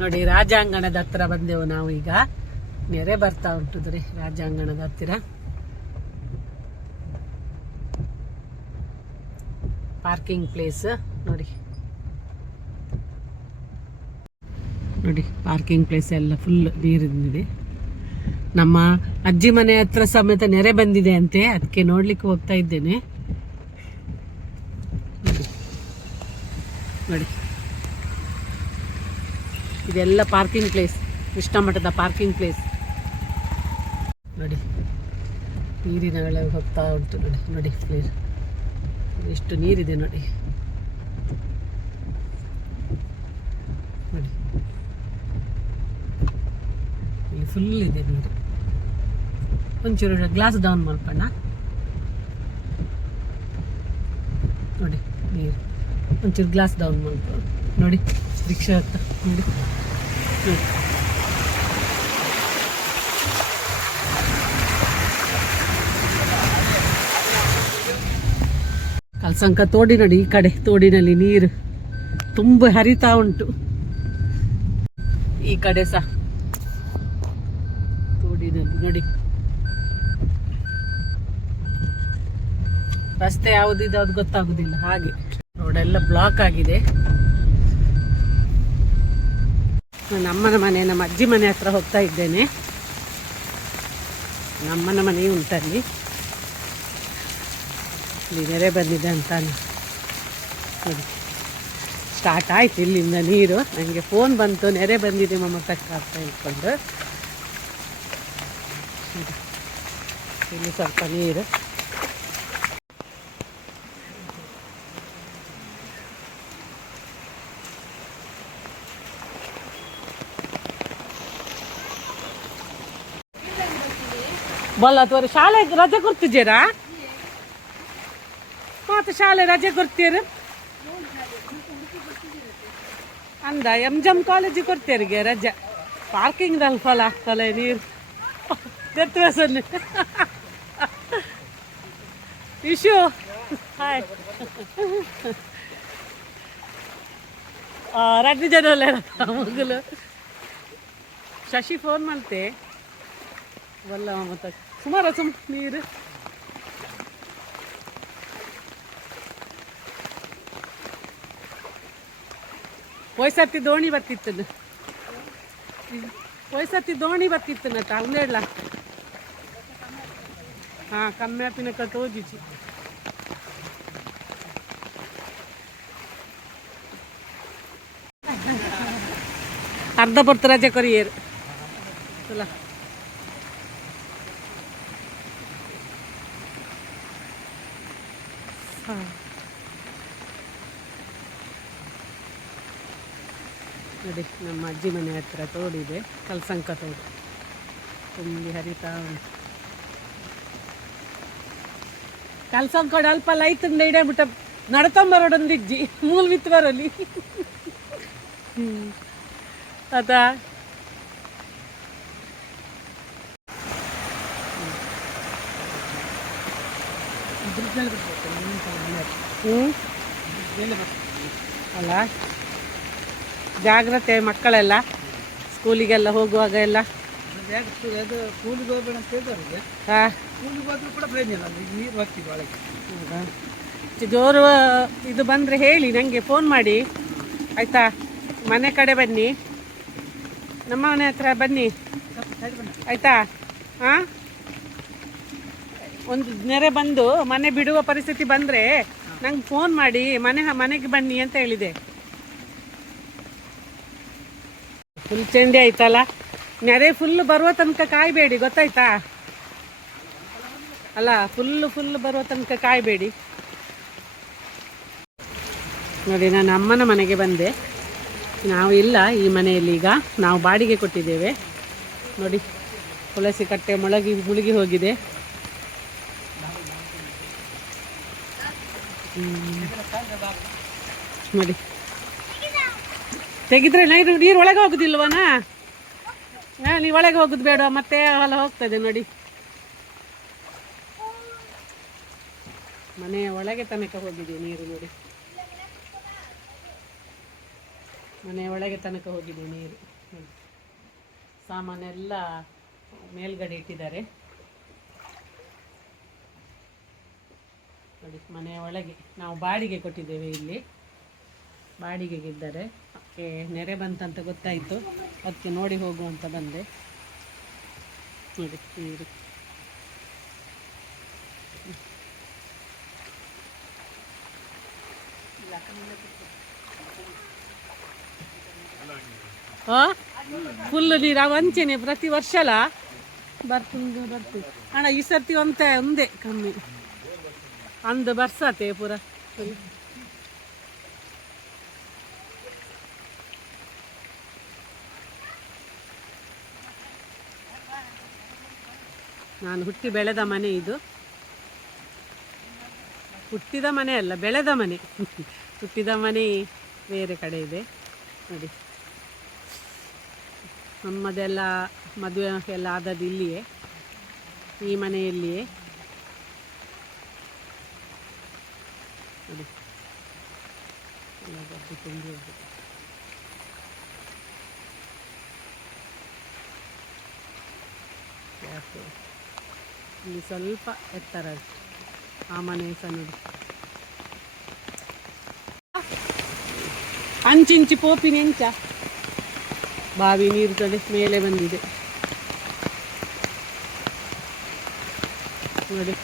ನೋಡಿ, ರಾಜಾಂಗಣದ ಹತ್ರ ಬಂದೆವು ನಾವು ಈಗ. ನೆರೆ ಬರ್ತಾ ಉಂಟುದ್ರಿ ರಾಜಾಂಗಣದ ಹತ್ತಿರ. ಪಾರ್ಕಿಂಗ್ ಪ್ಲೇಸ್ ನೋಡಿ. ನೋಡಿ ಪಾರ್ಕಿಂಗ್ ಪ್ಲೇಸ್ ಎಲ್ಲ ಫುಲ್ ನೀರಿದೆ ನಮ್ಮ ಅಜ್ಜಿ ಮನೆ ಹತ್ರ ಸಮೇತ ನೆರೆ ಬಂದಿದೆ ಅಂತೆ ಅದಕ್ಕೆ ನೋಡ್ಲಿಕ್ಕೆ ಹೋಗ್ತಾ ಇದ್ದೇನೆ. ನೋಡಿ. ಇದೆಲ್ಲ ಪಾರ್ಕಿಂಗ್ ಪ್ಲೇಸ್ ಕೃಷ್ಣ ಮಠದ ಪಾರ್ಕಿಂಗ್ ಪ್ಲೇಸ್ ನೋಡಿ ನೀರಿನ ಒಳಗೆ ಹೋಗ್ತಾ ಉಂಟು ನೋಡಿ ನೋಡಿ ಪ್ಲೇಸ್ ಎಷ್ಟು ನೀರಿದೆ ನೋಡಿ. ನೋಡಿ. ಇಲ್ಲಿ ಫುಲ್ ಇದೆ ನೀರು. ಒಂಚೂರು ಗ್ಲಾಸ್ ಡೌನ್ ಮಾಡ್ಕೊಂಡ ನೋಡಿ, ನೀರು. ಒಂಚೂರು ಗ್ಲಾಸ್ ಡೌನ್ ಮಾಡ್ಕೊ ನೋಡಿ, ರಿಕ್ಷಾ ಹತ್ತ ನೋಡಿ. ಕಲ್ಸಂಕ ತೋಡಿ ನೋಡಿ ಈ ಕಡೆ, ತೋಡಿನಲ್ಲಿ ನೀರು. ತುಂಬ ಹರಿತಾ ಉಂಟು. ಈ ಕಡೆ ಸಹ ತೋಡಿನಲ್ಲಿ ನೋಡಿ. ರಸ್ತೆ ಯಾವುದಿದೆ ಅದು ಗೊತ್ತಾಗುದಿಲ್ಲ. ಹಾಗೆ. ರೋಡೆಲ್ಲ ಬ್ಲಾಕ್ ಆಗಿದೆ. ನಾನು ಅಮ್ಮನ ಮನೆ, ನಮ್ಮ ಅಜ್ಜಿ ಮನೆ ಹತ್ರ ಹೋಗ್ತಾ ಇದ್ದೇನೆ. ನಮ್ಮನ ಮನೆ ಉಂಟಲ್ಲಿ. ನೆರೆ ಬಂದಿದೆ ಅಂತ ನೋಡಿ ಸ್ಟಾರ್ಟ್ ಆಯ್ತು ಇಲ್ಲಿಂದ ನೀರು. ನನಗೆ ಫೋನ್ ಬಂತು, ನೆರೆ ಬಂದಿದೆ ಮಮತಕ್ಕ ಅಂತ ಹೇಳ್ಕೊಂಡು. ಇಲ್ಲಿ ಸ್ವಲ್ಪ ನೀರು. ಬಲ್ಲ ತೋರಿ, ಶಾಲೆ ರಜೆ ಕೊಡ್ತಿದ್ದೀರಾ? ಮತ್ತೆ ಶಾಲೆ ರಜೆ ಕೊಡ್ತೀರಿ? ಅಂದ ಎಂ ಜಮ್ ಕಾಲೇಜಿಗೆ ಕೊಡ್ತೀರಿಗೆ ರಜೆ. ಪಾರ್ಕಿಂಗ್ ಅಲ್ಪಲ್ಲ ಆಗ್ತಲ್ಲ ನೀರು. ಗತ್ವಸಲ್ಲಿ ಇಶು ಹಾಯ್ ರಡ್ಡಿ ಜನ ಅಲ್ಲ ಮಗಲು? ಶಶಿ ಫೋನ್ ಮಾಡ್ತೆ. ಬಲ್ಲ ಮತ್ತ ಸುಮಾರು ಸುಮ್ ನೀರು. ವಯಸ್ಸತ್ತಿ ದೋಣಿ ಬರ್ತಿತ್ತು ವಯಸ್ಸತ್ತಿ ದೋಣಿ ಬರ್ತಿತ್ತು ನಟ ಅವನೇಳ ಹಾ, ಕಮ್ಮಿ ಆಪಿನ ಕಟ್ಟೋಜಿಚಿ ಅರ್ಧ ಬರ್ತ ರಜೆ ಕೊರಿಯರು. ಅಲ್ಲ. ನೋಡಿ, ನಮ್ಮ ಅಜ್ಜಿ ಮನೆ ಹತ್ರ ತೋಡಿದೆ ಕಲ್ಸಂಕ ತೋಡು. ತುಂಬಿ ಹರಿತಾ ಉಂಟು. ಕಲ್ಸಂಕೋಡು ಅಲ್ಪ ಲೈತ್ ಇಡಬಿಟ್ಟ ನಡತಂಬರೋಡೊಂದಿಜ್ಜಿ, ಮೂಲ್ ಬಿತ್ತು ಹ್ಞೂ ಅದಾ ಹ್ಞೂ ಅಲ್ಲ? ಜಾಗ್ರತೆ ಮಕ್ಕಳೆಲ್ಲ ಸ್ಕೂಲಿಗೆಲ್ಲ ಹೋಗುವಾಗ ಎಲ್ಲ? ಜೋರು ಇದು ಬಂದರೆ ಹೇಳಿ ನನಗೆ ಫೋನ್ ಮಾಡಿ. ಆಯಿತಾ? ಮನೆ ಕಡೆ ಬನ್ನಿ. ನಮ್ಮ ಮನೆ ಹತ್ರ ಬನ್ನಿ. ಆಯಿತಾ? ಹಾಂ? ಒಂದು ನೆರೆ ಬಂದು ಮನೆ ಬಿಡುವ ಪರಿಸ್ಥಿತಿ ಬಂದರೆ ನಂಗೆ ಫೋನ್ ಮಾಡಿ, ಮನೆ ಮನೆಗೆ ಬನ್ನಿ ಅಂತ ಹೇಳಿದೆ. ಫುಲ್ ಚಂಡಿ ಆಯ್ತಲ್ಲ? ನೆರೆ ಫುಲ್ ಬರುವ ತನಕ ಕಾಯಬೇಡಿ, ಗೊತ್ತಾಯ್ತಾ? ಅಲ್ಲ ಫುಲ್ಲು ಫುಲ್ ಬರುವ ತನಕ ಕಾಯಬೇಡಿ. ನೋಡಿ, ನಾನು ಅಮ್ಮನ ಮನೆಗೆ ಬಂದೆ. ನಾವು ಇಲ್ಲ ಈ ಮನೆಯಲ್ಲಿ ಈಗ. ನಾವು ಬಾಡಿಗೆ ಕೊಟ್ಟಿದ್ದೇವೆ. ನೋಡಿ, ತುಳಸಿ ಕಟ್ಟೆ ಮೊಳಗಿ ಮುಳುಗಿ ಹೋಗಿದೆ. ನೋಡಿ. ತೆಗಿದ್ರೆ ನೀರು ನೀರು ಒಳಗೆ ಹೋಗುದಿಲ್ವನಾ? ಹಾಂ, ನೀವು ಒಳಗೆ ಹೋಗುದು ಬೇಡ, ಮತ್ತೆ ಹೊಲ ಹೋಗ್ತದೆ ನೋಡಿ. ಮನೆಯ ಒಳಗೆ ತನಕ ಹೋಗಿದೆ ನೀರು ನೋಡಿ. ಮನೆಯ ಒಳಗೆ ತನಕ ಹೋಗಿದೆ ನೀರು. ಸಾಮಾನೆಲ್ಲ ಮೇಲ್ಗಡೆ ಇಟ್ಟಿದ್ದಾರೆ. ನೋಡಿ, ಮನೆಯ ಒಳಗೆ ನಾವು ಬಾಡಿಗೆ ಕೊಟ್ಟಿದ್ದೇವೆ ಇಲ್ಲಿ. ಬಾಡಿಗೆಗಿದ್ದಾರೆ ಅದಕ್ಕೆ ನೆರೆ ಬಂತಂತ ಗೊತ್ತಾಯಿತು. ಅದಕ್ಕೆ ನೋಡಿ ಹೋಗುವಂತ ಬಂದೆ. ನೋಡಿ ನೀರು ಫುಲ್ ನೀರು? ವಂಚನೆ ಪ್ರತಿ ವರ್ಷ ಅಲ್ಲ? ಬರ್ತೀನಿ ಅಣ್ಣ, ಈ ಸರ್ತಿ ಒಂತೆ ಒಂದೇ ಕಮ್ಮಿ. ಅಂದು ಬರ್ಸತ್ತೆ ಪೂರ. ನಾನು ಹುಟ್ಟಿ ಬೆಳೆದ ಮನೆ ಇದು. ಹುಟ್ಟಿದ ಮನೆ ಅಲ್ಲ, ಬೆಳೆದ ಮನೆ. ಹುಟ್ಟಿದ ಮನೆ ಬೇರೆ ಕಡೆ ಇದೆ. ನೋಡಿ. ನಮ್ಮದೆಲ್ಲ ಮದುವೆ ಎಲ್ಲ ಆದದ್ದು ಇಲ್ಲಿಯೇ, ಈ ಮನೆಯಲ್ಲಿಯೇ. ಎಲ್ಲ ಗದ್ದೆ ತುಂಬಿ ಇಲ್ಲಿ ಸ್ವಲ್ಪ ಎತ್ತರ. ಆ ಮನೆ ಸಣ್ಣದು ಅಂಚಿಂಚಿ ಪೋಪಿನ ಎಂಚ ಬಾವಿ ನೀರು ತಡೆ ಮೇಲೆ ಬಂದಿದೆ. ನೋಡಿ.